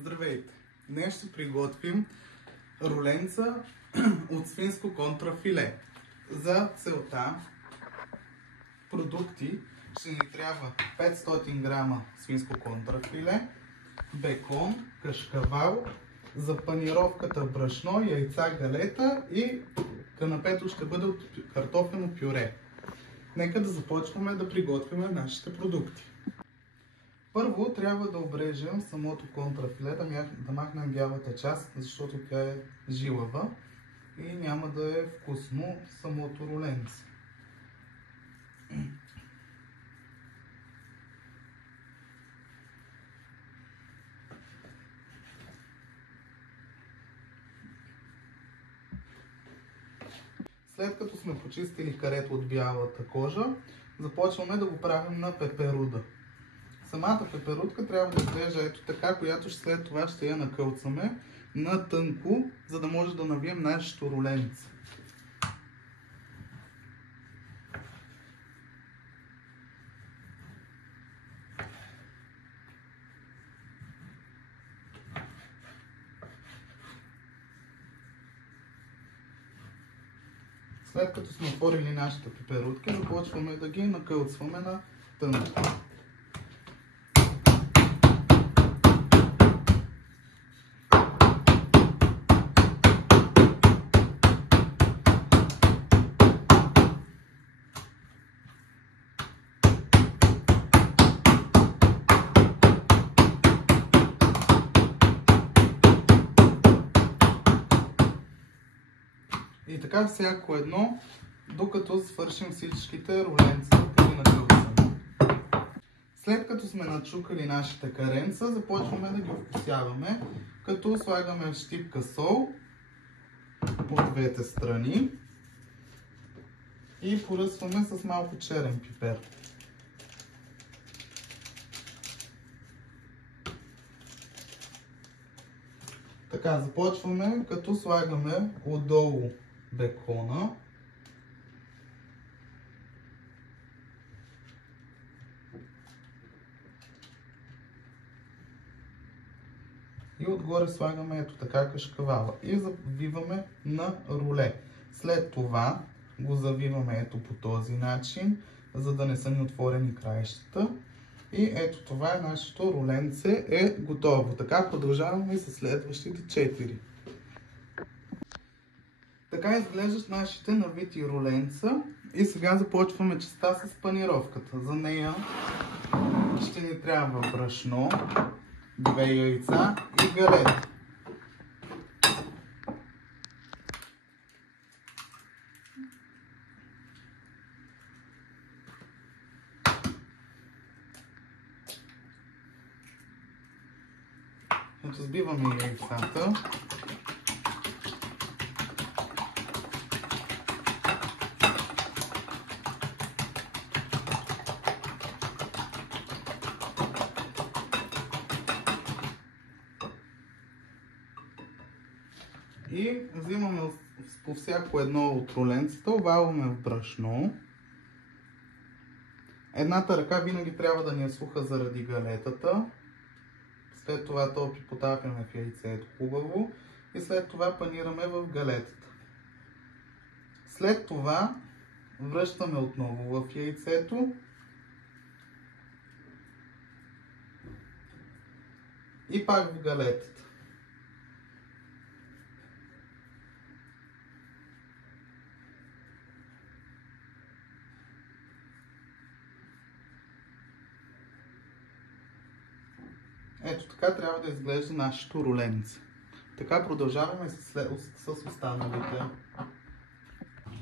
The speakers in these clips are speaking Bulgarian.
Здравейте! Днес ще приготвим руленца от свинско контрафиле. За целта продукти ще ни трябва 500 грама свинско контрафиле, бекон, кашкавал, за панировката брашно, яйца, галета и канапето ще бъде от картофено пюре. Нека да започваме да приготвяме нашите продукти. Първо трябва да обрежем самото контрафиле, да махнем бялата част, защото тя е жилава и няма да е вкусно самото руленце. След като сме почистили карето от бялата кожа, започваме да го правим на пеперуда. Самата пеперудка трябва да изглежда ето така, която след това ще я накълцаме на тънко, за да може да навием нашето руленце. След като сме отворили нашите пеперудки, започваме да ги накълцваме на тънко. И така всяко едно, докато свършим всичките руленца преди накълцане. След като сме начукали нашите каренца, започваме да ги вкусяваме, като слагаме щипка сол от двете страни и поръсваме с малко черен пипер. Така, започваме като слагаме отдолу бекона. И отгоре слагаме ето така кашкавала. И завиваме на руле. След това го завиваме ето по този начин, за да не са ни отворени краищата. И ето това е нашето руленце е готово. Така продължаваме и с следващите 4. Така изглеждат нашите навити руленца. И сега започваме частта с панировката. За нея ще ни трябва брашно, 2 яйца и галета. Ето сбиваме яйцата. И взимаме по всяко едно от руленцата, обвалваме в брашно. Едната ръка винаги трябва да ни е суха заради галетата. След това топи потапяме в яйцето хубаво и след това панираме в галетата. След това връщаме отново в яйцето и пак в галетата. Ето така трябва да изглежда нашето руленце. Така продължаваме с останалите.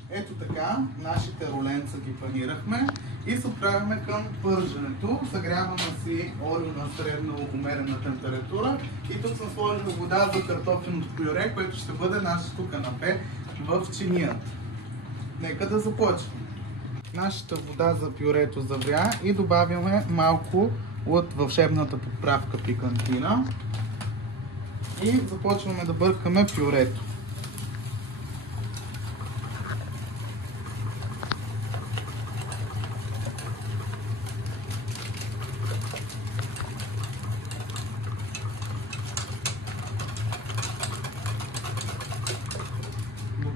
Ето така, нашите руленца ги панирахме и се отправяме към пърженето. Загряваме си олио на средно умерена температура и тук съм сложил вода за картофеното пюре, което ще бъде нашето канапе в чинията. Нека да започваме. Нашата вода за пюрето завря и добавяме малко от вълшебната подправка пикантина и започваме да бъркаме пюрето.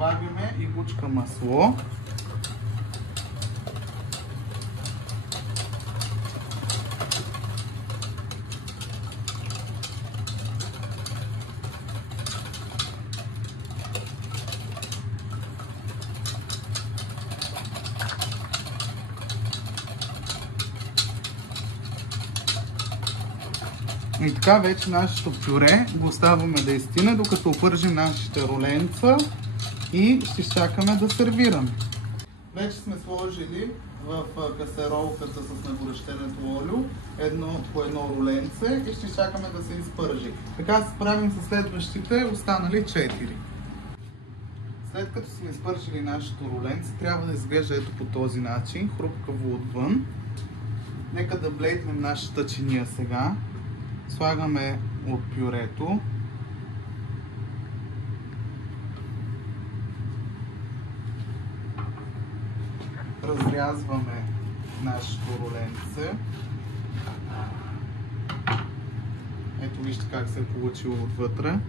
добавяме и бучка масло. И така вече нашето пюре го оставяме да изстине, докато опържим нашите роленца и ще чакаме да сервираме. Вече сме сложили в касеролката с нагорещеното олио по едно роленце и ще чакаме да се изпържи. Така се справим с следващите останали 4. След като сме изпържили нашето роленце, трябва да изглежда ето по този начин, хрупкаво отвън. Нека да блейтнем нашата чиния сега. Слагаме от пюрето. Разрязваме нашето роленце. Ето вижте как се е получило отвътре.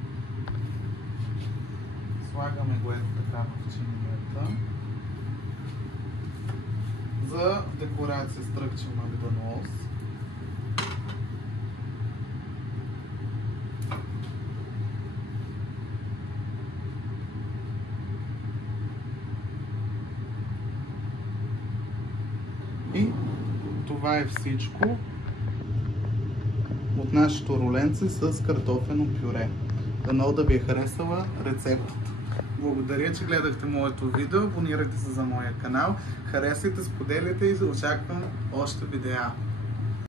Слагаме го ето така в чинията. За декорация стръкчем ананас. И това е всичко от нашето роленце с картофено пюре. Дано да ви е харесала рецептата. Благодаря, че гледахте моето видео. Абонирайте се за моя канал. Харесайте, споделяйте и очаквам още видеа.